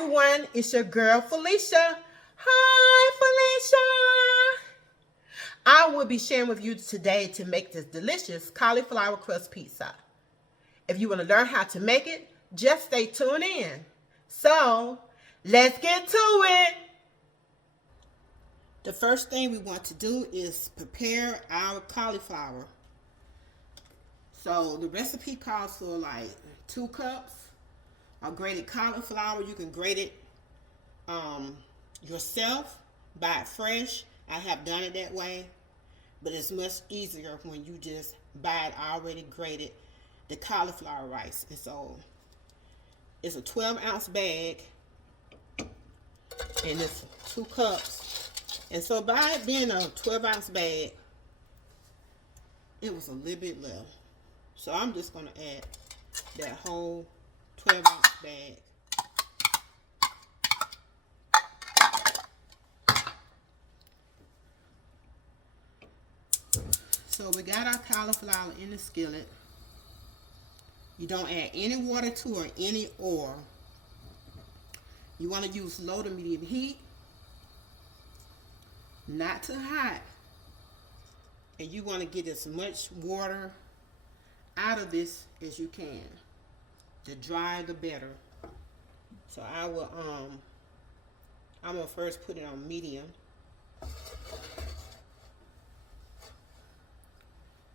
everyone, it's your girl Felicia. Hi Felicia. I will be sharing with you today to make this delicious cauliflower crust pizza. If you want to learn how to make it, just stay tuned in. So, let's get to it. The first thing we want to do is prepare our cauliflower. So the recipe calls for like 2 cups of grated cauliflower. You can grate it yourself, buy it fresh. I have done it that way, but it's much easier when you just buy it already grated, the cauliflower rice. And so it's a 12-ounce bag, and it's 2 cups. And so by it being a 12-ounce bag, it was a little bit left. So I'm just going to add that whole 12-ounce bag. So we got our cauliflower in the skillet. You don't add any water to or any oil. You want to use low to medium heat, not too hot. And you want to get as much water out of this as you can. The drier the better. So I will I'm gonna first put it on medium.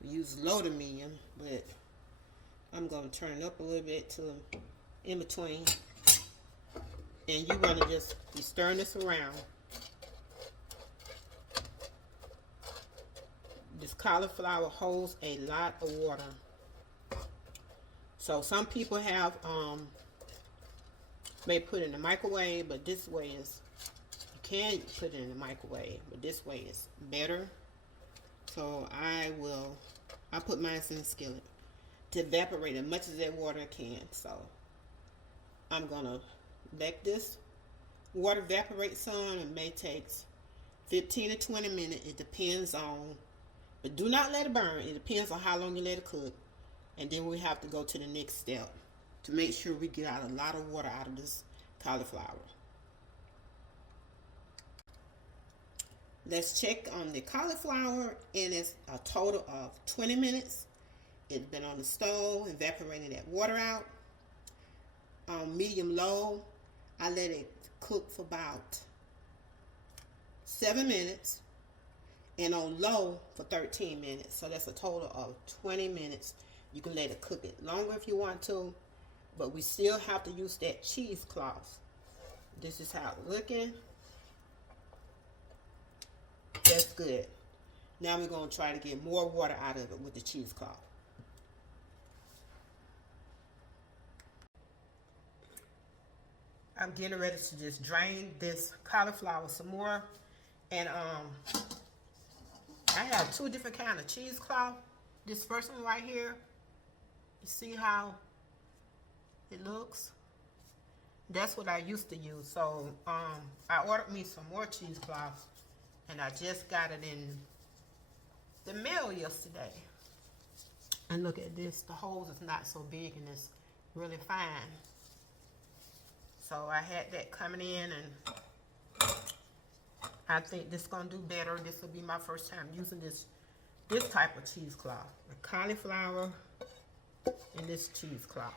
Use low to medium, but I'm gonna turn it up a little bit to in between. And you want to just be stirring this around. This cauliflower holds a lot of water. So some people have may put it in the microwave, but this way is, you can put it in the microwave, but this way is better. So I put mine in the skillet to evaporate as much as that water can. So I'm gonna let this water evaporate some. It may take 15 to 20 minutes. It depends on, but do not let it burn. It depends on how long you let it cook. And then we have to go to the next step to make sure we get out a lot of water out of this cauliflower. Let's check on the cauliflower, and it's a total of 20 minutes. It's been on the stove, evaporating that water out. On medium low, I let it cook for about 7 minutes, and on low for 13 minutes. So that's a total of 20 minutes. You can let it cook it longer if you want to, but we still have to use that cheesecloth. This is how it's looking. That's good. Now we're going to try to get more water out of it with the cheesecloth. I'm getting ready to just drain this cauliflower some more. And I have 2 different kinds of cheesecloth. This first one right here, you see how it looks? That's what I used to use. So I ordered me some more cheesecloth, and I just got it in the mail yesterday. And look at this, the holes is not so big and it's really fine. So I had that coming in, and I think this is gonna do better. This will be my first time using this type of cheesecloth. The cauliflower and this cheesecloth.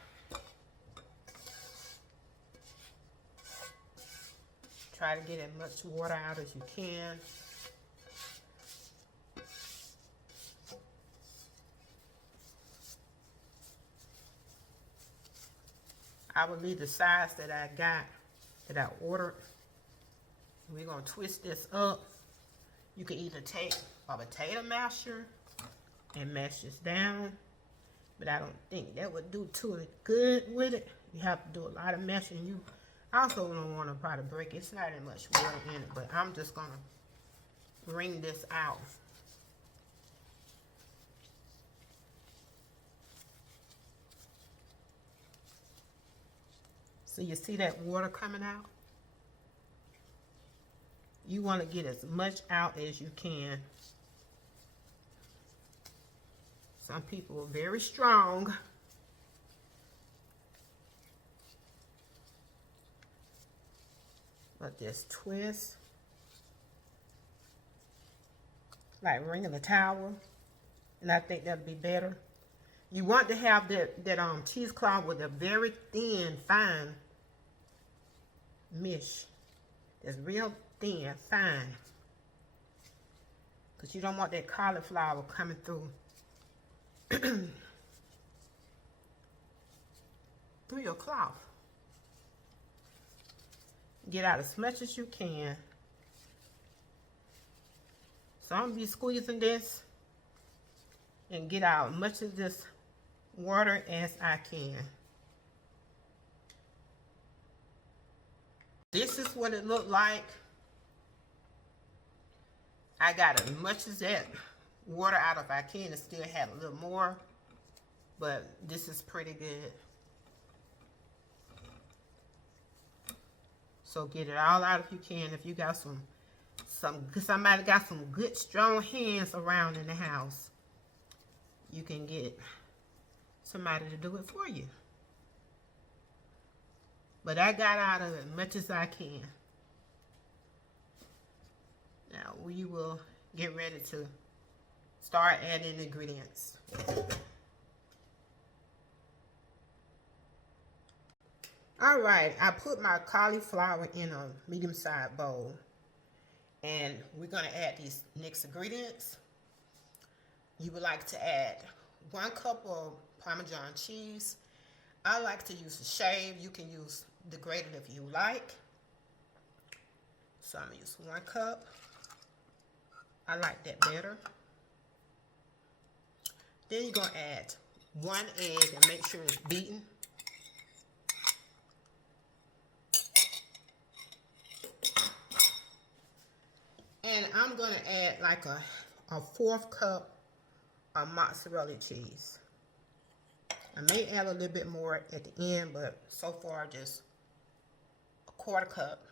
Try to get as much water out as you can. I will leave the size that I got, that I ordered. We're going to twist this up. You can either take a potato masher and mash this down, but I don't think that would do too good with it. You have to do a lot of mashing. You also don't want to probably break it. It's not that much water in it, but I'm just going to wring this out. So you see that water coming out? You want to get as much out as you can. Some people are very strong. But just twist. Like ringing a towel. And I think that'd be better. You want to have that cheesecloth with a very thin, fine mesh. That's real thin, fine. Because you don't want that cauliflower coming through through your cloth. Get out as much as you can. So I'm going to be squeezing this and get out as much of this water as I can. This is what it looked like. I got as much as that water out if I can. It still had a little more, but this is pretty good. So get it all out if you can. If you got somebody got some good strong hands around in the house, you can get somebody to do it for you. But I got out of it as much as I can. Now we will get ready to start adding ingredients. All right, I put my cauliflower in a medium-sized bowl. And we're going to add these next ingredients. You would like to add 1 cup of Parmesan cheese. I like to use the shaved. You can use the grated if you like. So I'm going to use 1 cup. I like that better. Then you're going to add 1 egg and make sure it's beaten. And I'm going to add like a 1/4 cup of mozzarella cheese. I may add a little bit more at the end, but so far just a 1/4 cup.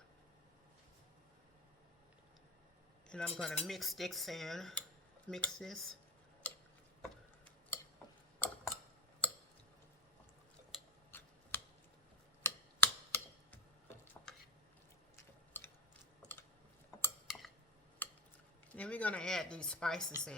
And I'm going to mix this in. Mix this. Then we're going to add these spices in.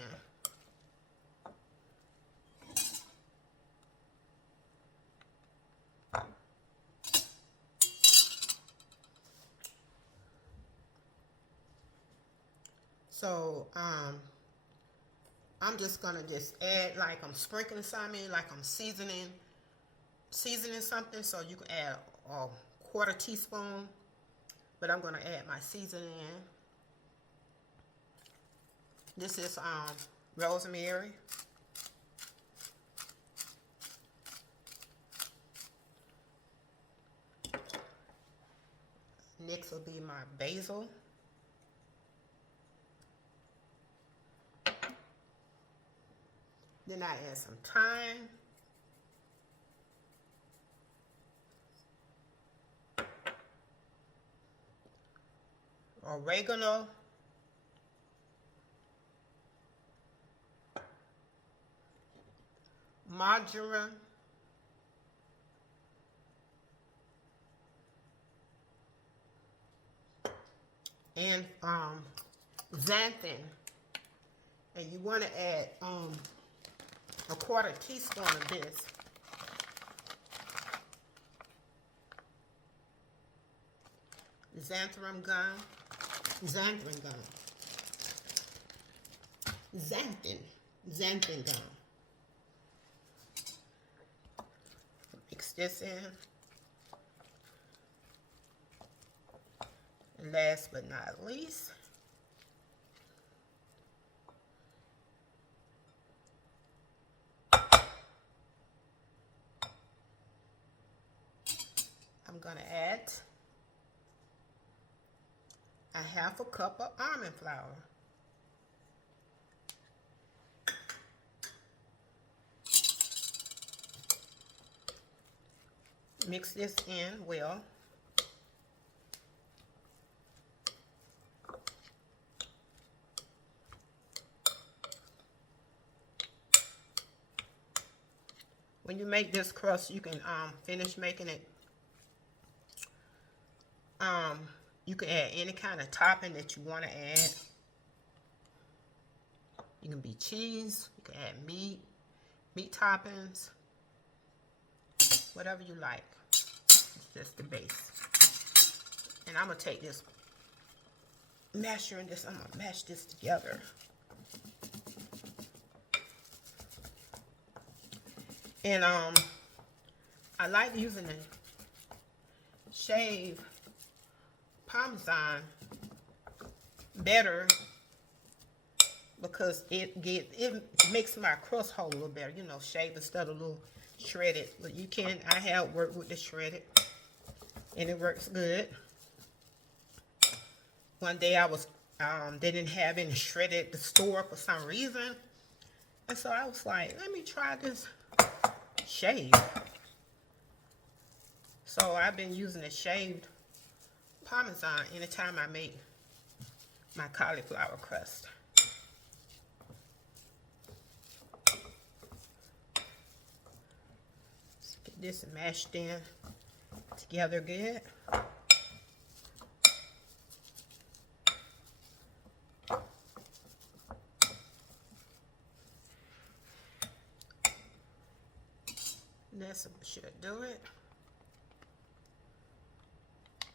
So, I'm just going to add like I'm sprinkling something, like I'm seasoning something. So you can add a 1/4 teaspoon, but I'm going to add my seasoning in. This is rosemary. Next will be my basil. Then I add some thyme. Oregano. Marjoram. And xanthan. And you want to add a 1/4 teaspoon of this. Xanthan gum. Xanthan gum. Mix this in. And last but not least, I'm going to add a 1/2 cup of almond flour. Mix this in well. When you make this crust, you can finish making it You can add any kind of topping that you want to add. You can be cheese, you can add meat toppings, whatever you like. It's just the base. And I'm going to take this masher and I'm going to mash this together. And I like using the shaved Parmesan better because it makes my crust hold a little better. You know, shaved instead of a little shredded. But you can, I have worked with the shredded and it works good. One day I was, they didn't have any shredded at the store for some reason. And so I was like, let me try this shaved. So I've been using the shaved Parmesan anytime I make my cauliflower crust. Let's get this mashed in together good. That should do it.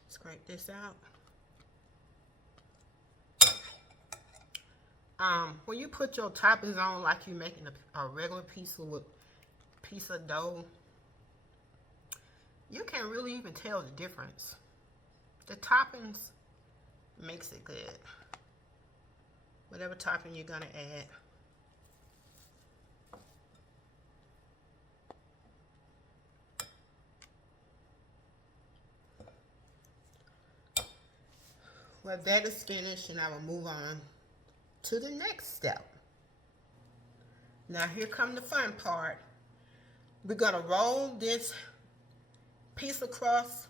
Scrape this out. When you put your toppings on like you're making a regular piece of dough, you can really even tell the difference. The toppings makes it good. Whatever topping you're gonna add. Well, that is finished, and I will move on to the next step. Now, here comes the fun part. We're going to roll this piece of crust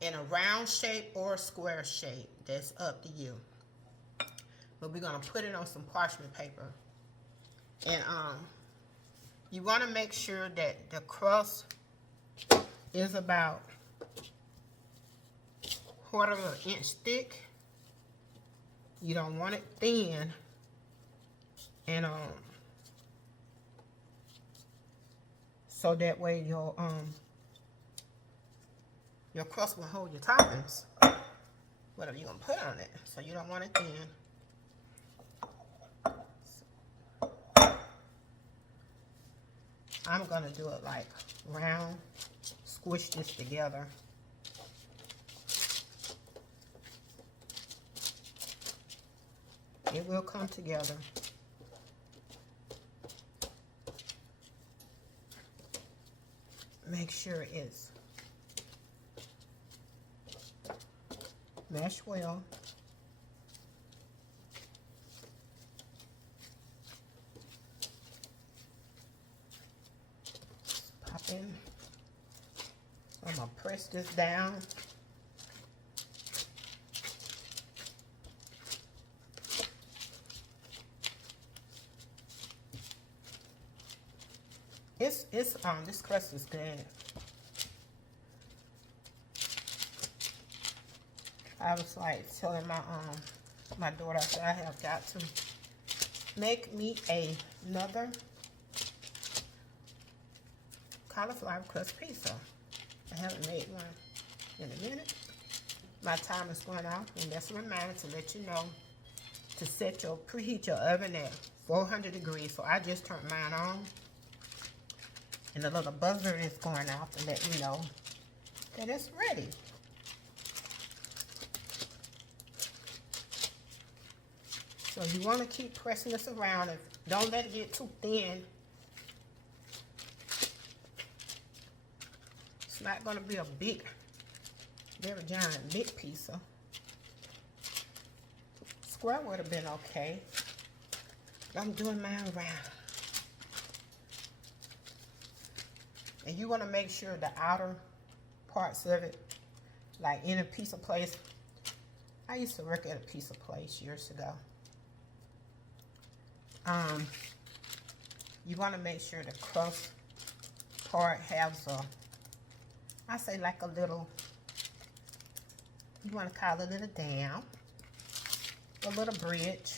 in a round shape or a square shape. That's up to you. But we're going to put it on some parchment paper. And you want to make sure that the crust is about 1/4 of an inch thick. You don't want it thin. And so that way your crust will hold your toppings, whatever you're gonna put on it. So you don't want it thin. I'm gonna do it like round, squish this together. It will come together. Make sure it's mashed well. Pop in. I'm gonna press this down. This crust is good. I was like telling my daughter, I said I have got to make me another cauliflower crust pizza. I haven't made one in a minute. My time is going off, and that's a reminder to let you know to preheat your oven at 400 degrees. So I just turned mine on. And the little buzzer is going off to let me know that it's ready. So you want to keep pressing this around and don't let it get too thin. It's not going to be a big, very giant, big pizza. Square would have been okay. I'm doing mine round. And you want to make sure the outer parts of it, like in a pizza place. I used to work at a pizza place years ago. You want to make sure the crust part has I say like a little You want to call it a little down, a little bridge,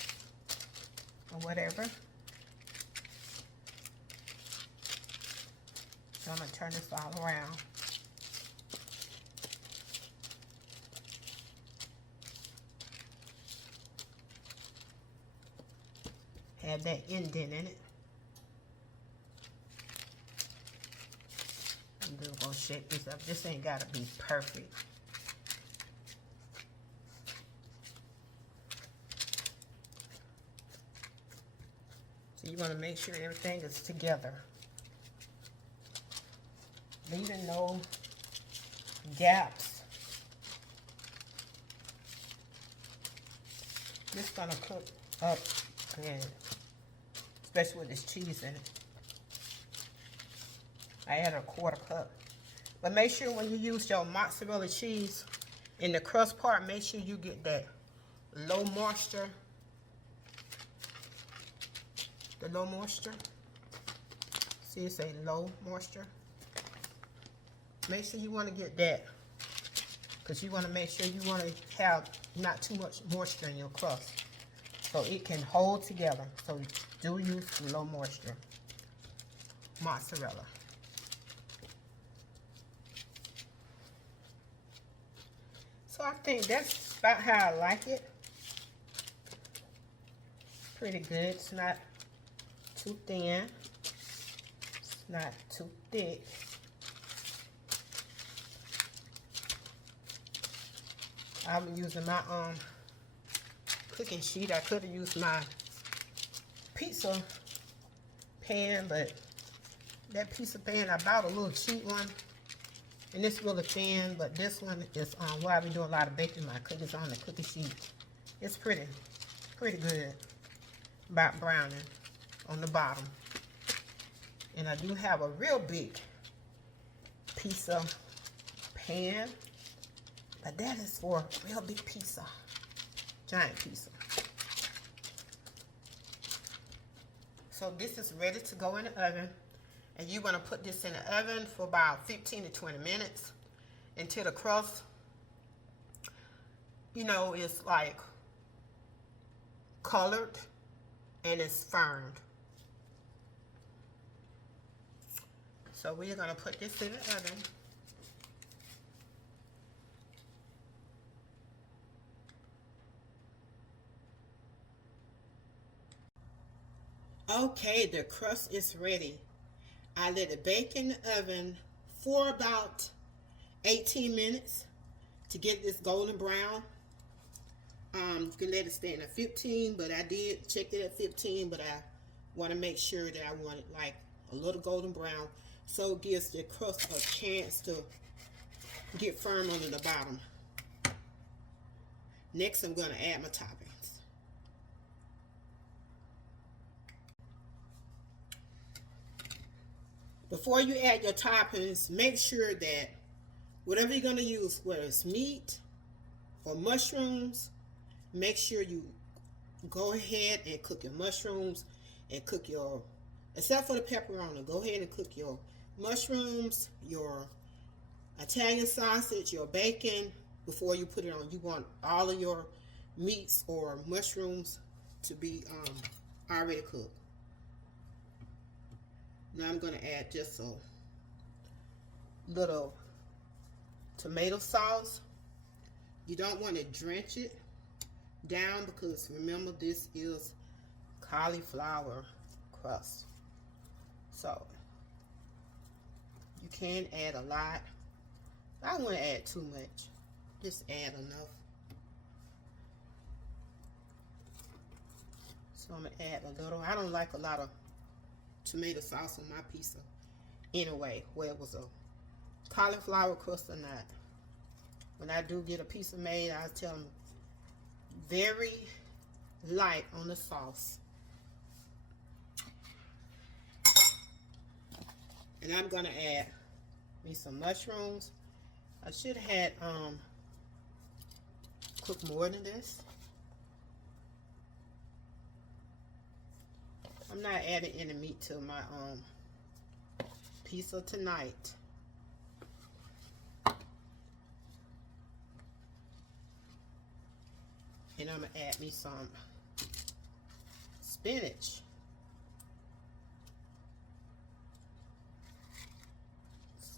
or whatever. So I'm going to turn this all around. Have that indent in it. I'm just going to shake this up. This ain't got to be perfect. So you want to make sure everything is together. Leaving no gaps. This is going to cook up good, especially with this cheese in it. I added a 1/4 cup. But make sure when you use your mozzarella cheese in the crust part, make sure you get that low moisture. The low moisture. See, it say low moisture. Make sure you want to get that, because you want to make sure you want to have not too much moisture in your crust, so it can hold together. So do use low moisture mozzarella. So I think that's about how I like it. Pretty good. It's not too thin. It's not too thick. I'm using my cooking sheet. I could have used my pizza pan, but that pizza pan, I bought a little cheap one, and it's really thin, but this one is where I be doing a lot of baking. My cookies on the cookie sheet. It's pretty good. About browning on the bottom. And I do have a real big pizza pan, but that is for a real big pizza, giant pizza. So this is ready to go in the oven, and you're gonna put this in the oven for about 15 to 20 minutes until the crust, you know, is like colored and it's firmed. So we're gonna put this in the oven. Okay, the crust is ready. I let it bake in the oven for about 18 minutes to get this golden brown. You can let it stand at 15, but I did check it at 15, but I want to make sure that I want it like a little golden brown, so it gives the crust a chance to get firm on the bottom. Next, I'm going to add my toppings. Before you add your toppings, make sure that whatever you're going to use, whether it's meat or mushrooms, make sure you go ahead and cook your mushrooms and cook your, except for the pepperoni, go ahead and cook your mushrooms, your Italian sausage, your bacon before you put it on. You want all of your meats or mushrooms to be already cooked. Now I'm going to add just a little tomato sauce. You don't want to drench it down, because remember, this is cauliflower crust. So you can add a lot. I don't want to add too much. Just add enough. So I'm going to add a little. I don't like a lot of tomato sauce on my pizza anyway, whether it was a cauliflower crust or not. When I do get a pizza made, I tell them very light on the sauce. And I'm gonna add me some mushrooms. I should have had cooked more than this. I'm not adding any meat to my pizza tonight. And I'm going to add me some spinach.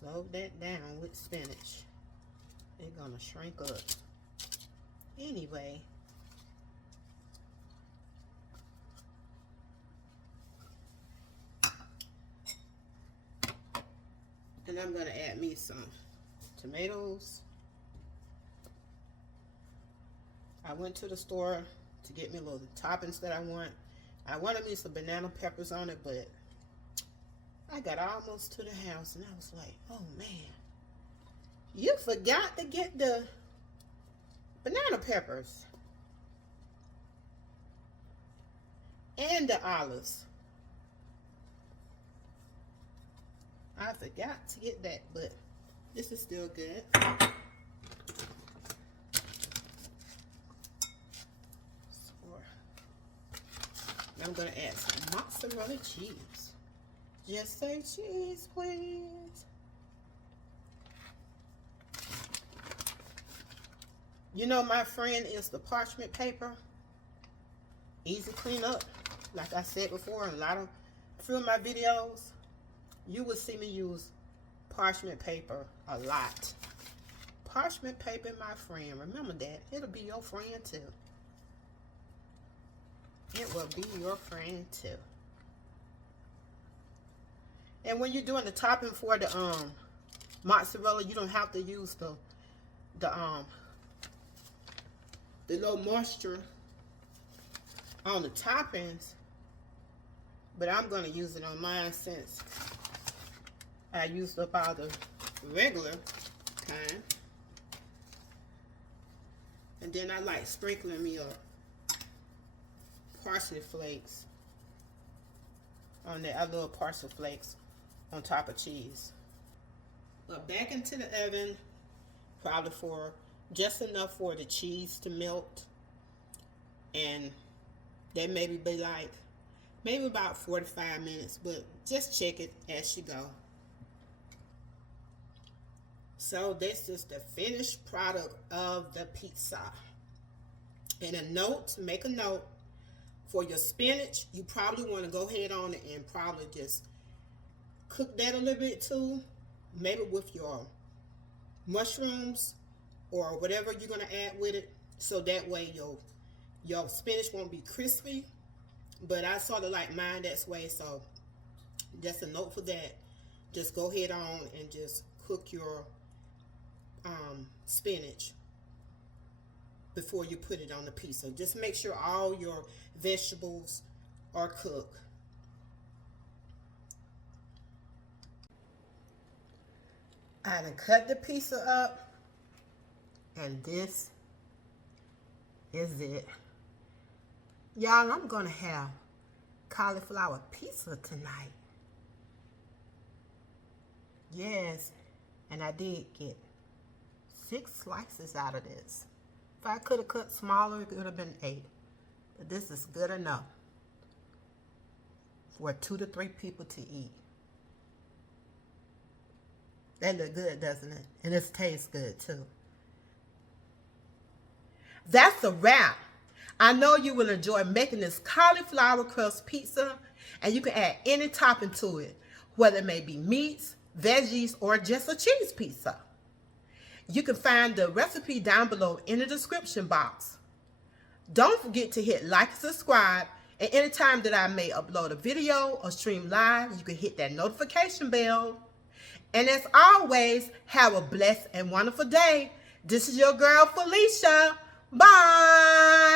Soak that down with spinach. They're going to shrink up. Anyway. And I'm going to add me some tomatoes. I went to the store to get me a little toppings that I want. I wanted me some banana peppers on it, but I got almost to the house and I was like, oh man, you forgot to get the banana peppers and the olives. I forgot to get that, but this is still good. I'm going to add some mozzarella cheese. Just say cheese, please. You know, my friend is the parchment paper. Easy clean up. Like I said before, in a few of my videos, you will see me use parchment paper a lot. Parchment paper, my friend. Remember that. It'll be your friend too. It will be your friend too. And when you're doing the topping for the mozzarella, you don't have to use the low moisture on the toppings. But I'm going to use it on mine since I used up all the regular kind. And then I like sprinkling me up Parsley Flakes on there. I love Parsley Flakes on top of cheese. But back into the oven, probably for just enough for the cheese to melt, and that maybe be like maybe about 45 minutes, but just check it as you go. So this is the finished product of the pizza. And a note, make a note. For your spinach, you probably want to go ahead on it and probably just cook that a little bit too. Maybe with your mushrooms or whatever you're going to add with it. So that way your spinach won't be crispy. But I sort of like mine that way. So just a note for that. Just go ahead on and just cook your spinach before you put it on the pizza. Just make sure all your vegetables are cooked. I done cut the pizza up, and this is it. Y'all, I'm gonna have cauliflower pizza tonight. Yes, and I did get 6 slices out of this. If I could have cut smaller, it could have been 8. But this is good enough for 2 to 3 people to eat. That look good, doesn't it? And it tastes good too. That's a wrap. I know you will enjoy making this cauliflower crust pizza, and you can add any topping to it, whether it may be meats, veggies, or just a cheese pizza. You can find the recipe down below in the description box. Don't forget to hit like and subscribe, and anytime that I may upload a video or stream live, you can hit that notification bell. And as always, have a blessed and wonderful day. This is your girl Felicia. Bye.